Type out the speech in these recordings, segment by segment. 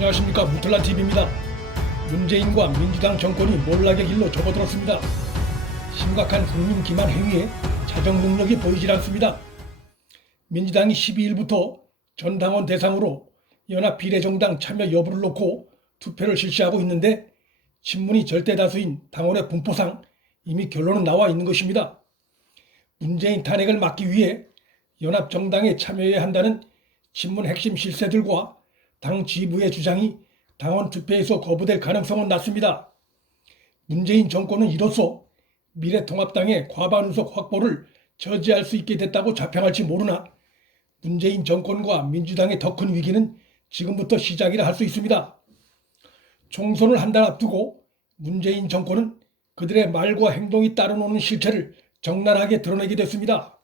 안녕하십니까, 무틀란TV입니다. 문재인과 민주당 정권이 몰락의 길로 접어들었습니다. 심각한 국민 기만 행위에 자정 능력이 보이질 않습니다. 민주당이 12일부터 전 당원 대상으로 연합 비례정당 참여 여부를 놓고 투표를 실시하고 있는데, 친문이 절대 다수인 당원의 분포상 이미 결론은 나와 있는 것입니다. 문재인 탄핵을 막기 위해 연합 정당에 참여해야 한다는 친문 핵심 실세들과 당 지부의 주장이 당원 투표에서 거부될 가능성은 낮습니다. 문재인 정권은 이로써 미래통합당의 과반 의석 확보를 저지할 수 있게 됐다고 자평할지 모르나, 문재인 정권과 민주당의 더 큰 위기는 지금부터 시작이라 할 수 있습니다. 총선을 한 달 앞두고 문재인 정권은 그들의 말과 행동이 따라오는 실체를 적나라하게 드러내게 됐습니다.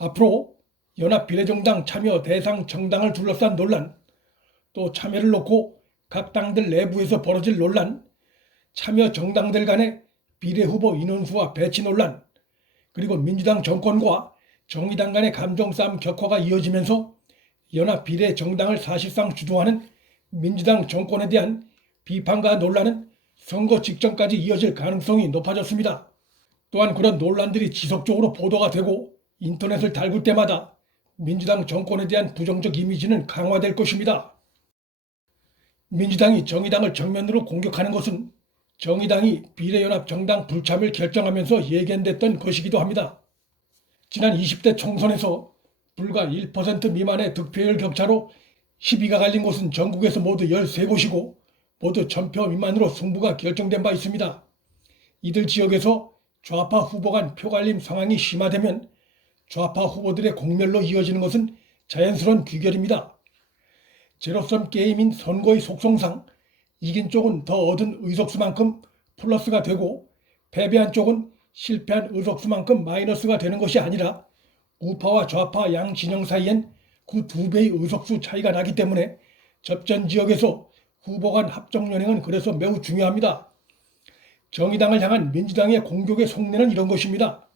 앞으로 연합 비례정당 참여 대상 정당을 둘러싼 논란, 또 참여를 놓고 각 당들 내부에서 벌어질 논란, 참여 정당들 간의 비례후보 인원수와 배치 논란, 그리고 민주당 정권과 정의당 간의 감정싸움 격화가 이어지면서 연합 비례정당을 사실상 주도하는 민주당 정권에 대한 비판과 논란은 선거 직전까지 이어질 가능성이 높아졌습니다. 또한 그런 논란들이 지속적으로 보도가 되고 인터넷을 달굴 때마다 민주당 정권에 대한 부정적 이미지는 강화될 것입니다. 민주당이 정의당을 정면으로 공격하는 것은 정의당이 비례연합 정당 불참을 결정하면서 예견됐던 것이기도 합니다. 지난 20대 총선에서 불과 1% 미만의 득표율 격차로 시비가 갈린 곳은 전국에서 모두 13곳이고 모두 1000표 미만으로 승부가 결정된 바 있습니다. 이들 지역에서 좌파 후보 간 표갈림 상황이 심화되면 좌파 후보들의 공멸로 이어지는 것은 자연스러운 귀결입니다. 제로섬 게임인 선거의 속성상 이긴 쪽은 더 얻은 의석수만큼 플러스가 되고, 패배한 쪽은 실패한 의석수만큼 마이너스가 되는 것이 아니라 우파와 좌파 양 진영 사이엔 그 2배의 의석수 차이가 나기 때문에 접전 지역에서 후보 간 합정 연행은 그래서 매우 중요합니다. 정의당을 향한 민주당의 공격의 속내는 이런 것입니다.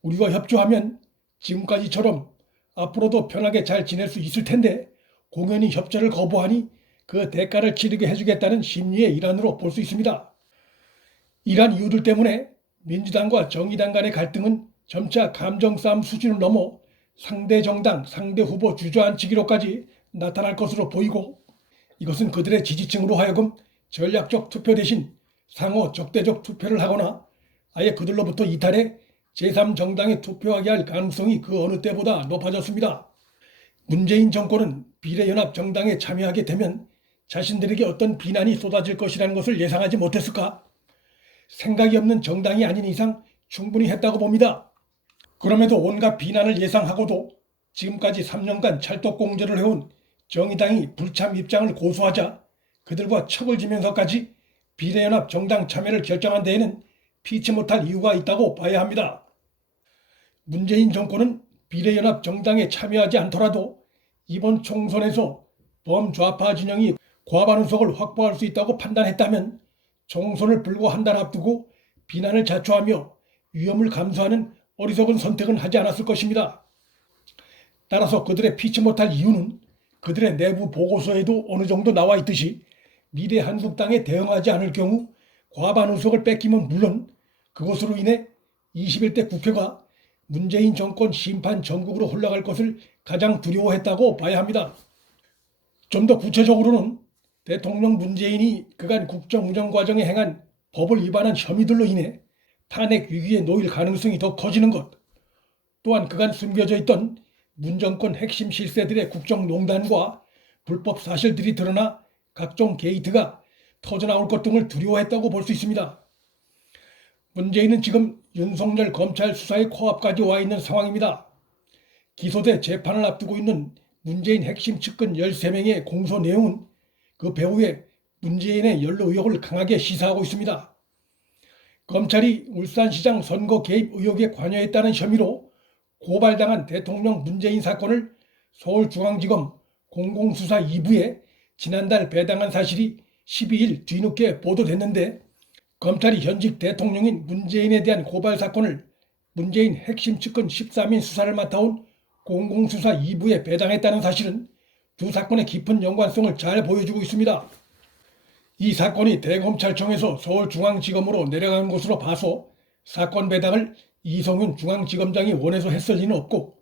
우리와 협조하면 지금까지처럼 앞으로도 편하게 잘 지낼 수 있을 텐데 공연히 협조를 거부하니 그 대가를 치르게 해주겠다는 심리의 일환으로 볼 수 있습니다. 이러한 이유들 때문에 민주당과 정의당 간의 갈등은 점차 감정싸움 수준을 넘어 상대 정당, 상대 후보 주저앉히기로까지 나타날 것으로 보이고, 이것은 그들의 지지층으로 하여금 전략적 투표 대신 상호 적대적 투표를 하거나 아예 그들로부터 이탈해 제3정당에 투표하게 할 가능성이 그 어느 때보다 높아졌습니다. 문재인 정권은 비례연합 정당에 참여하게 되면 자신들에게 어떤 비난이 쏟아질 것이라는 것을 예상하지 못했을까? 생각이 없는 정당이 아닌 이상 충분히 했다고 봅니다. 그럼에도 온갖 비난을 예상하고도 지금까지 3년간 찰떡공전을 해온 정의당이 불참 입장을 고수하자 그들과 척을 지면서까지 비례연합 정당 참여를 결정한 데에는 피치 못할 이유가 있다고 봐야 합니다. 문재인 정권은 비례연합 정당에 참여하지 않더라도 이번 총선에서 범좌파 진영이 과반 의석을 확보할 수 있다고 판단했다면 총선을 불과 한 달 앞두고 비난을 자초하며 위험을 감수하는 어리석은 선택은 하지 않았을 것입니다. 따라서 그들의 피치 못할 이유는 그들의 내부 보고서에도 어느 정도 나와 있듯이 미래한국당에 대응하지 않을 경우 과반 의석을 뺏기면 물론 그것으로 인해 21대 국회가 문재인 정권 심판 전국으로 흘러갈 것을 가장 두려워했다고 봐야 합니다. 좀 더 구체적으로는 대통령 문재인이 그간 국정운영 과정에 행한 법을 위반한 혐의들로 인해 탄핵 위기에 놓일 가능성이 더 커지는 것, 또한 그간 숨겨져 있던 문정권 핵심 실세들의 국정농단과 불법 사실들이 드러나 각종 게이트가 터져나올 것 등을 두려워했다고 볼 수 있습니다. 문재인은 지금 윤석열 검찰 수사의 코앞까지 와 있는 상황입니다. 기소돼 재판을 앞두고 있는 문재인 핵심 측근 13명의 공소 내용은 그 배후에 문재인의 연루 의혹을 강하게 시사하고 있습니다. 검찰이 울산시장 선거 개입 의혹에 관여했다는 혐의로 고발당한 대통령 문재인 사건을 서울중앙지검 공공수사 2부에 지난달 배당한 사실이 12일 뒤늦게 보도됐는데, 검찰이 현직 대통령인 문재인에 대한 고발 사건을 문재인 핵심 측근 13인 수사를 맡아온 공공수사 2부에 배당했다는 사실은 두 사건의 깊은 연관성을 잘 보여주고 있습니다. 이 사건이 대검찰청에서 서울중앙지검으로 내려간 것으로 봐서 사건 배당을 이성윤 중앙지검장이 원해서 했을 리는 없고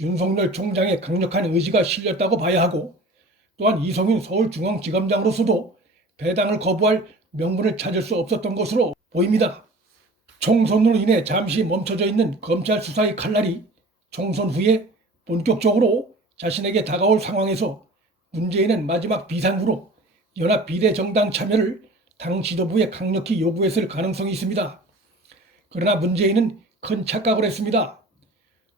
윤석열 총장의 강력한 의지가 실렸다고 봐야 하고, 또한 이성윤 서울중앙지검장으로서도 배당을 거부할 명분을 찾을 수 없었던 것으로 보입니다. 총선으로 인해 잠시 멈춰져 있는 검찰 수사의 칼날이 총선 후에 본격적으로 자신에게 다가올 상황에서 문재인은 마지막 비상구로 연합 비례정당 참여를 당 지도부에 강력히 요구했을 가능성이 있습니다. 그러나 문재인은 큰 착각을 했습니다.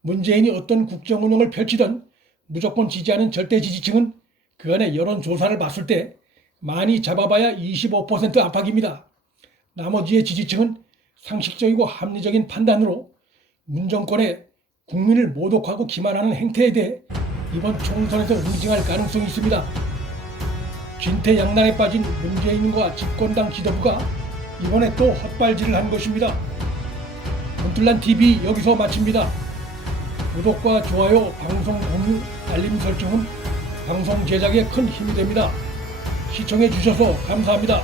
문재인이 어떤 국정 운영을 펼치든 무조건 지지하는 절대 지지층은 그 안에 여론조사를 봤을 때 많이 잡아봐야 25% 안팎입니다. 나머지의 지지층은 상식적이고 합리적인 판단으로 문정권의 국민을 모독하고 기만하는 행태에 대해 이번 총선에서 응징할 가능성이 있습니다. 진퇴양난에 빠진 문재인과 집권당 지도부가 이번에 또 헛발질을 한 것입니다. 문틀란TV 여기서 마칩니다. 구독과 좋아요, 방송 공유, 알림 설정은 방송 제작에 큰 힘이 됩니다. 시청해 주셔서 감사합니다.